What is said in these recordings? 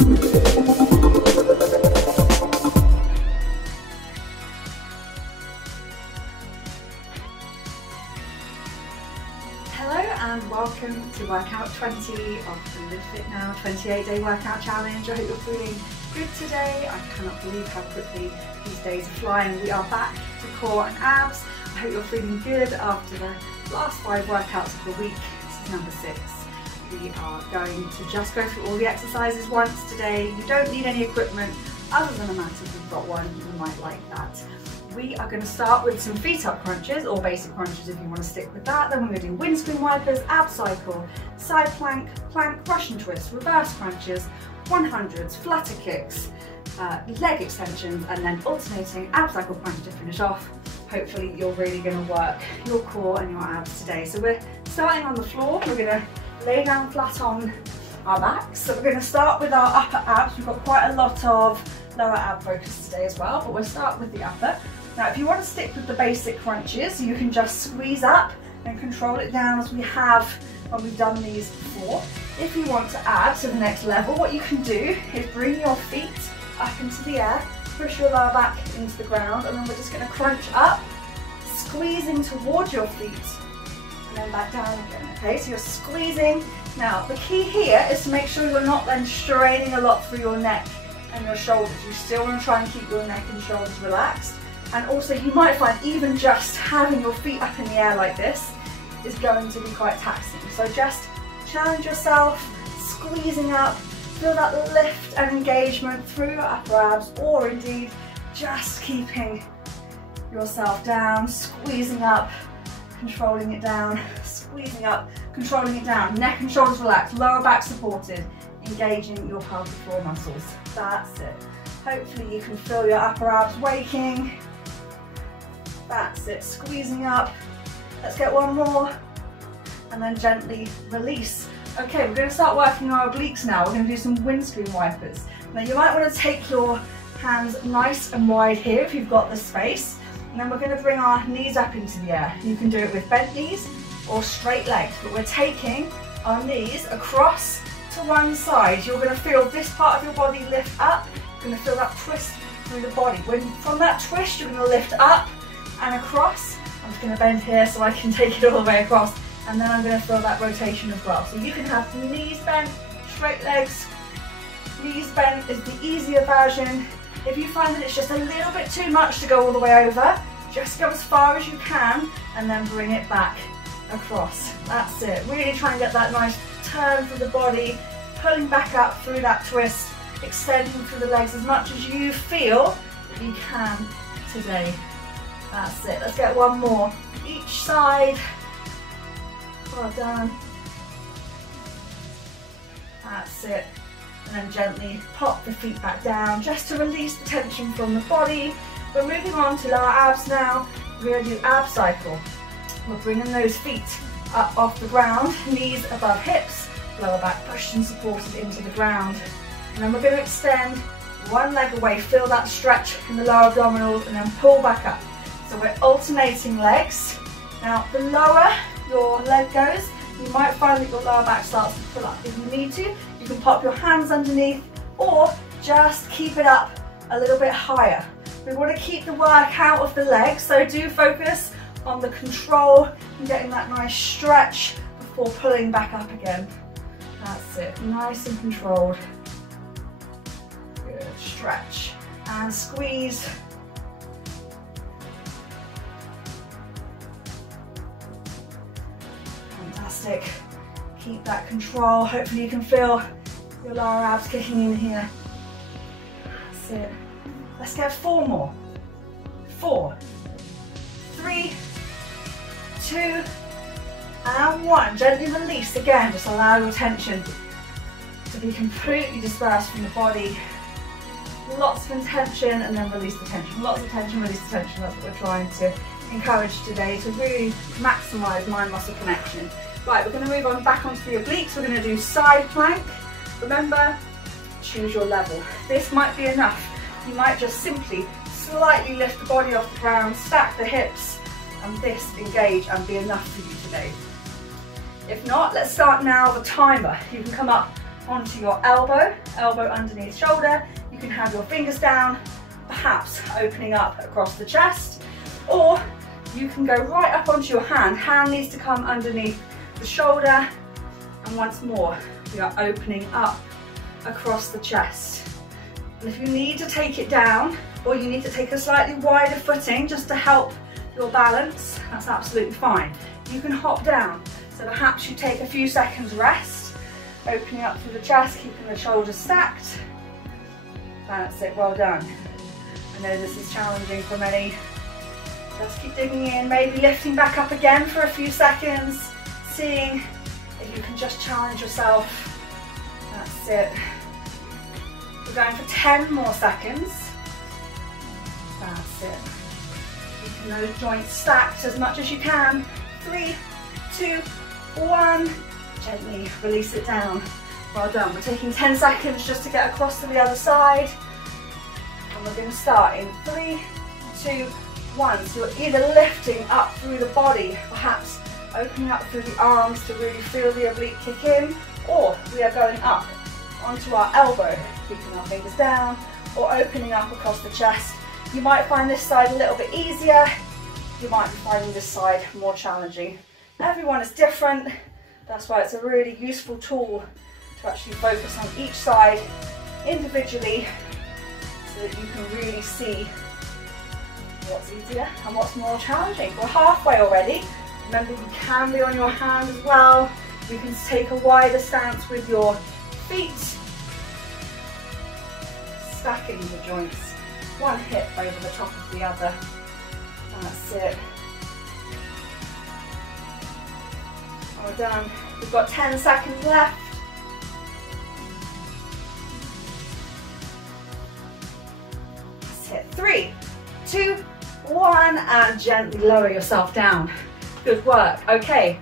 And welcome to workout 20 of the LiveFitNow 28-day workout challenge. I hope you're feeling good today. I cannot believe how quickly these days are flying. We are back to core and abs. I hope you're feeling good after the last 5 workouts of the week. This is number 6. We are going to just go through all the exercises once today. You don't need any equipment other than a mat. If you've got one, you might like that. We are going to start with some feet up crunches, or basic crunches if you want to stick with that. Then we're going to do windscreen wipers, ab cycle, side plank, plank, Russian twist, reverse crunches, 100s, flutter kicks, leg extensions, and then alternating ab cycle plank to finish off. Hopefully you're really going to work your core and your abs today. So we're starting on the floor. We're going to lay down flat on our backs. So we're going to start with our upper abs. We've got quite a lot of lower ab focus today as well, but we'll start with the upper. Now, if you want to stick with the basic crunches, you can just squeeze up and control it down as we have when we've done these before. If you want to add to the next level, what you can do is bring your feet up into the air, push your lower back into the ground, and then we're just going to crunch up, squeezing towards your feet, and then back down again. Okay, so you're squeezing. Now, the key here is to make sure you're not then straining a lot through your neck and your shoulders. You still want to try and keep your neck and shoulders relaxed. And also you might find even just having your feet up in the air like this is going to be quite taxing. So just challenge yourself, squeezing up, feel that lift and engagement through your upper abs, or indeed just keeping yourself down, squeezing up, controlling it down, squeezing up, controlling it down, neck and shoulders relaxed, lower back supported, engaging your pelvic floor muscles. That's it. Hopefully you can feel your upper abs waking. That's it, squeezing up. Let's get one more, and then gently release. Okay, we're going to start working our obliques now. We're going to do some windscreen wipers. Now you might want to take your hands nice and wide here if you've got the space, and then we're going to bring our knees up into the air. You can do it with bent knees or straight legs, but we're taking our knees across to one side. You're going to feel this part of your body lift up. You're going to feel that twist through the body. From that twist, you're going to lift up and across. I'm just going to bend here so I can take it all the way across, and then I'm going to feel that rotation as well. So you can have knees bent, straight legs. Knees bent is the easier version. If you find that it's just a little bit too much to go all the way over, just go as far as you can and then bring it back across. That's it. Really try and get that nice turn through the body, pulling back up through that twist, extending through the legs as much as you feel that you can today. That's it. Let's get one more. Each side. Well done. That's it. And then gently pop the feet back down just to release the tension from the body. We're moving on to lower abs now. We're going to do ab cycle. We're bringing those feet up off the ground, knees above hips, lower back pushed and supported into the ground. And then we're going to extend one leg away, feel that stretch in the lower abdominals, and then pull back up. So we're alternating legs. Now, the lower your leg goes, you might find that your lower back starts to pull up. If you need to, you can pop your hands underneath, or just keep it up a little bit higher. We want to keep the work out of the legs, so do focus on the control and getting that nice stretch before pulling back up again. That's it, nice and controlled. Good, stretch and squeeze. Fantastic. Keep that control. Hopefully you can feel your lower abs kicking in here. That's it. Let's get 4 more. 4, 3, 2, and 1. Gently release again. Just allow your tension to be completely dispersed from the body. Lots of intention, and then release the tension. Lots of tension, release the tension. That's what we're trying to encourage today, to really maximize mind-muscle connection. Right, we're going to move on back onto the obliques. We're going to do side plank. Remember, choose your level. This might be enough. You might just simply slightly lift the body off the ground, stack the hips, and this engage and be enough for you today. If not, let's start now with a timer. You can come up onto your elbow, elbow underneath shoulder. You can have your fingers down, perhaps opening up across the chest, or you can go right up onto your hand. Hand needs to come underneath the shoulder, and once more, we are opening up across the chest. And if you need to take it down, or you need to take a slightly wider footing just to help your balance, that's absolutely fine. You can hop down. So perhaps you take a few seconds rest, opening up through the chest, keeping the shoulders stacked. That's it, well done. I know this is challenging for many. Just keep digging in, maybe lifting back up again for a few seconds, seeing if you can just challenge yourself. That's it. We're going for 10 more seconds. That's it. Keeping those joints stacked as much as you can. 3, 2, 1. Gently release it down. Well done. We're taking 10 seconds just to get across to the other side. And we're going to start in 3, 2, 1. So you're either lifting up through the body, perhaps opening up through the arms to really feel the oblique kick in, or we are going up onto our elbow, keeping our fingers down, or opening up across the chest. You might find this side a little bit easier. You might be finding this side more challenging. Everyone is different. That's why it's a really useful tool to actually focus on each side individually so that you can really see what's easier and what's more challenging. We're halfway already. Remember, you can be on your hand as well. You can take a wider stance with your feet, stacking the joints, one hip over the top of the other. That's it. Well done. We've got 10 seconds left. That's it. 3, 2, 1, and gently lower yourself down. Good work. Okay,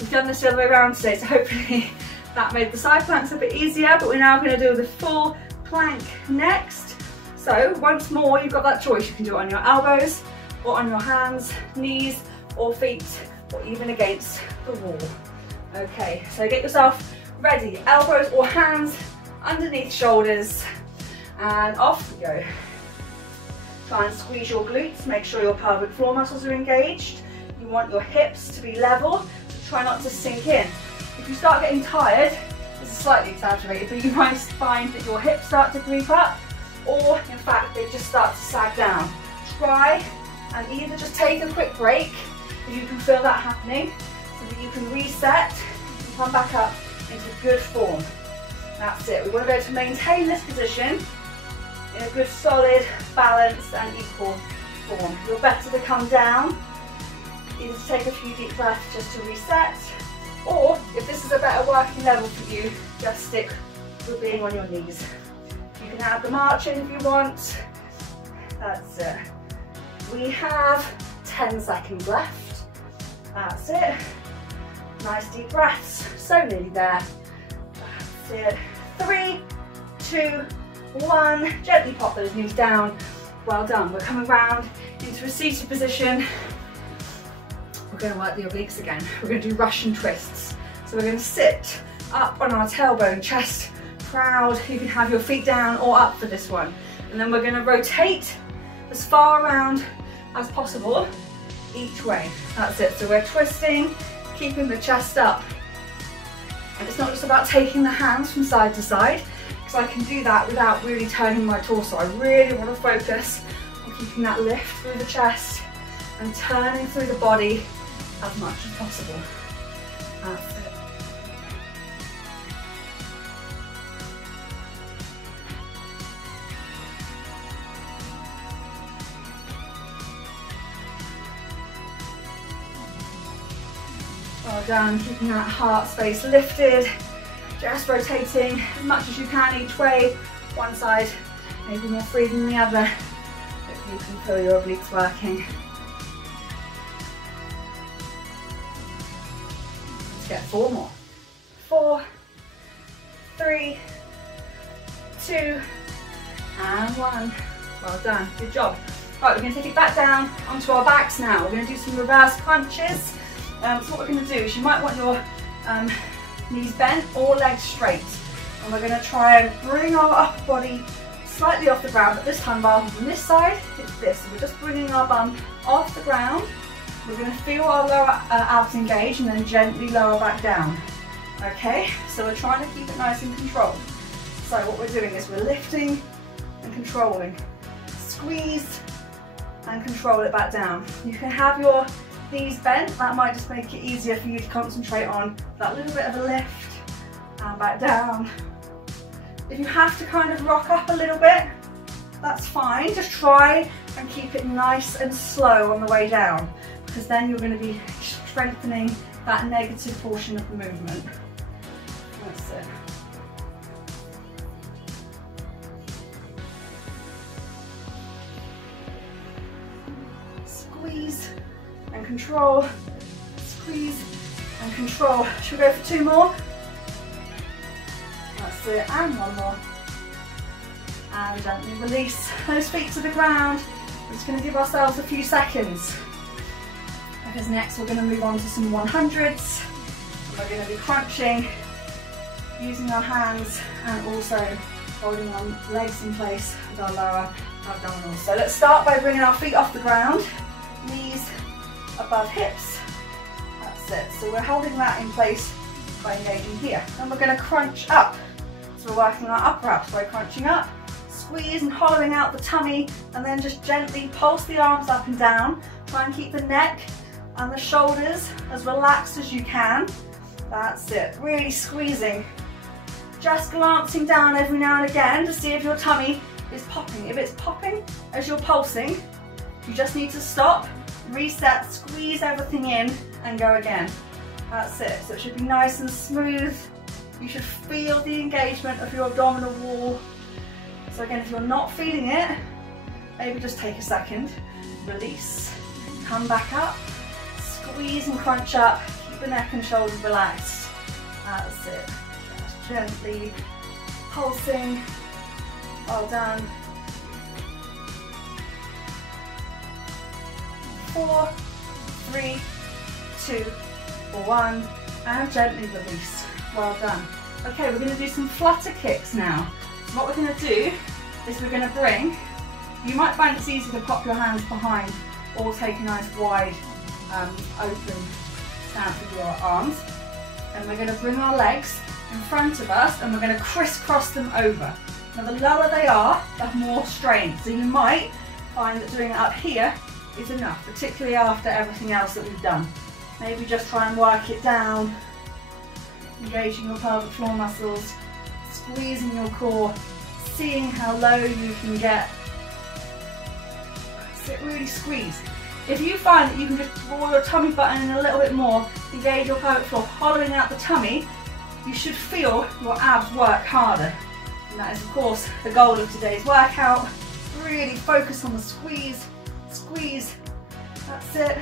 we've done this the other way around today, so hopefully that made the side planks a bit easier, but we're now going to do the full plank next. So once more, you've got that choice. You can do it on your elbows, or on your hands, knees, or feet, or even against the wall. Okay, so get yourself ready. Elbows or hands underneath shoulders, and off we go. Try and squeeze your glutes, make sure your pelvic floor muscles are engaged. You want your hips to be level, so try not to sink in. If you start getting tired, this is slightly exaggerated, but you might find that your hips start to creep up, or in fact they just start to sag down. Try and either just take a quick break, if you can feel that happening, so that you can reset and come back up into good form. That's it. We want to be able to maintain this position in a good, solid, balanced and equal form. You're better to come down, either to take a few deep breaths just to reset, or if this is a better working level for you, just stick with being on your knees. You can add the march in if you want. That's it. We have 10 seconds left. That's it. Nice deep breaths. So nearly there. That's it. 3, 2, 1. Gently pop those knees down. Well done. We're coming round into a seated position. We're going to work the obliques again. We're going to do Russian twists. So we're going to sit up on our tailbone, chest proud. You can have your feet down or up for this one. And then we're going to rotate as far around as possible each way. That's it. So we're twisting, keeping the chest up. And it's not just about taking the hands from side to side, because I can do that without really turning my torso. I really want to focus on keeping that lift through the chest and turning through the body as much as possible. That's it. Well done, keeping that heart space lifted, just rotating as much as you can each way, one side maybe more free than the other, if you can feel your obliques working. Let's get 4 more. 4, 3, 2, and 1. Well done, good job. Right, we're going to take it back down onto our backs now. We're going to do some reverse crunches. So what we're going to do is you might want your knees bent or legs straight. And we're going to try and bring our upper body slightly off the ground, but this time rather than this side, it's this. So we're just bringing our bum off the ground. We're going to feel our lower abs engage and then gently lower back down. Okay, so we're trying to keep it nice and controlled. So what we're doing is we're lifting and controlling. Squeeze and control it back down. You can have your knees bent, that might just make it easier for you to concentrate on that little bit of a lift and back down. If you have to kind of rock up a little bit, that's fine. Just try and keep it nice and slow on the way down, because then you're going to be strengthening that negative portion of the movement. That's it. Squeeze and control, squeeze and control. Should we go for 2 more? That's it, and 1 more. And gently release those feet to the ground. We're just going to give ourselves a few seconds, because next we're going to move on to some 100s. And we're going to be crunching, using our hands and also holding our legs in place with our lower abdominals. So let's start by bringing our feet off the ground, knees above hips. That's it. So we're holding that in place by engaging here. And we're going to crunch up. So we're working our upper abs by crunching up, squeeze and hollowing out the tummy, and then just gently pulse the arms up and down. Try and keep the neck and the shoulders as relaxed as you can. That's it. Really squeezing. Just glancing down every now and again to see if your tummy is popping. If it's popping as you're pulsing, you just need to stop, reset, squeeze everything in and go again. That's it. So it should be nice and smooth. You should feel the engagement of your abdominal wall. So again, if you're not feeling it, maybe just take a second, release, come back up, squeeze and crunch up, keep the neck and shoulders relaxed. That's it. Just gently pulsing. Well done. 4, 3, 2, 1, and gently release. Well done. Okay, we're going to do some flutter kicks now. So what we're going to do is we're going to bring, you might find it's easy to pop your hands behind or take a nice wide open stance with your arms. And we're going to bring our legs in front of us and we're going to crisscross them over. Now the lower they are, the more strain. So you might find that doing it up here is enough, particularly after everything else that we've done. Maybe just try and work it down, engaging your pelvic floor muscles, squeezing your core, seeing how low you can get. So really squeeze. If you find that you can just draw your tummy button in a little bit more, engage your pelvic floor, hollowing out the tummy, you should feel your abs work harder. And that is of course the goal of today's workout. Really focus on the squeeze, squeeze. That's it.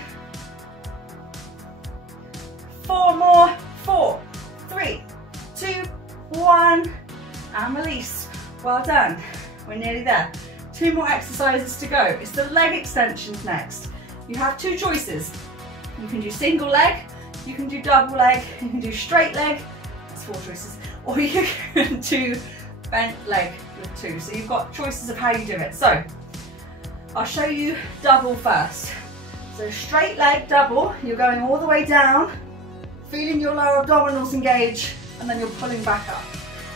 4 more. 4, 3, 2, 1, and release. Well done. We're nearly there. 2 more exercises to go. It's the leg extensions next. You have 2 choices. You can do single leg, you can do double leg, you can do straight leg. That's 4 choices. Or you can do bent leg with 2. So you've got choices of how you do it. So I'll show you double first. So straight leg double, you're going all the way down, feeling your lower abdominals engage, and then you're pulling back up.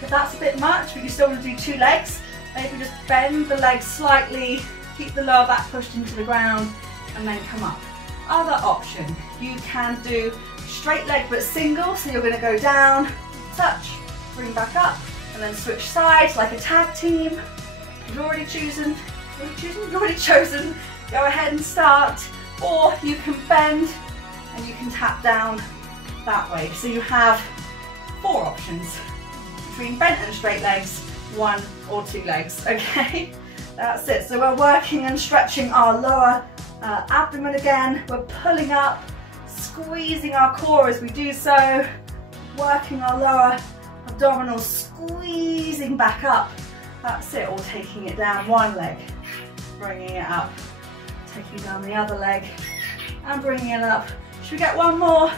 If that's a bit much, but you still want to do 2 legs, maybe just bend the legs slightly, keep the lower back pushed into the ground, and then come up. Other option, you can do straight leg but single, so you're going to go down, touch, bring back up, and then switch sides like a tag team. You've already chosen, go ahead and start, or you can bend and you can tap down that way. So you have 4 options between bent and straight legs, 1 or 2 legs, okay? That's it. So we're working and stretching our lower abdomen again. We're pulling up, squeezing our core as we do so, working our lower abdominals, squeezing back up. That's it, or taking it down 1 leg, bringing it up, taking down the other leg, and bringing it up. Should we get 1 more?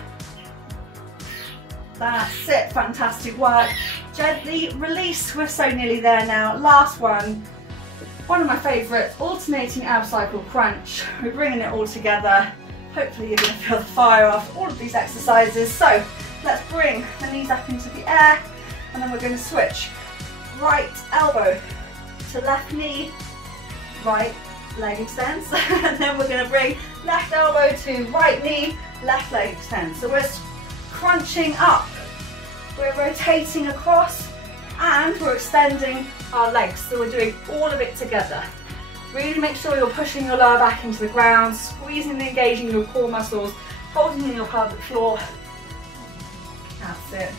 That's it, fantastic work. Gently release. We're so nearly there now. Last one. One of my favourites, alternating ab cycle crunch. We're bringing it all together. Hopefully you're going to feel the fire after all of these exercises. So let's bring the knees up into the air, and then we're going to switch right elbow to left knee, right leg extends, and then we're going to bring left elbow to right knee, left leg extends. So we're crunching up, we're rotating across, and we're extending our legs. So we're doing all of it together. Really make sure you're pushing your lower back into the ground, squeezing and engaging your core muscles, holding in your pelvic floor. That's it.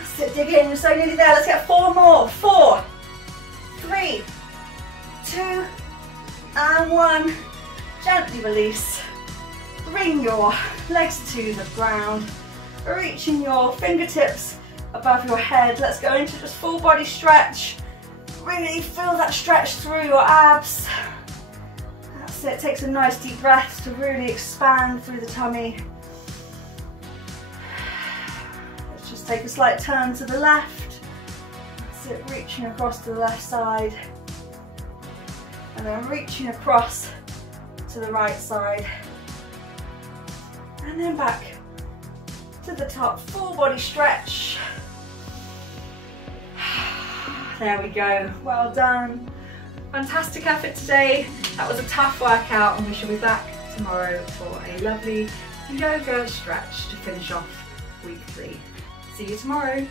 That's it, dig in, you're so nearly there. Let's get 4 more. 4, 3, 2, and 1. Gently release. Bring your legs to the ground, reaching your fingertips above your head. Let's go into just full body stretch. Really feel that stretch through your abs. That's it, take some nice deep breaths to really expand through the tummy. Let's just take a slight turn to the left. That's it, reaching across to the left side. And then reaching across to the right side. And then back to the top, full body stretch. There we go, well done. Fantastic effort today. That was a tough workout, and we shall be back tomorrow for a lovely yoga stretch to finish off week 3. See you tomorrow.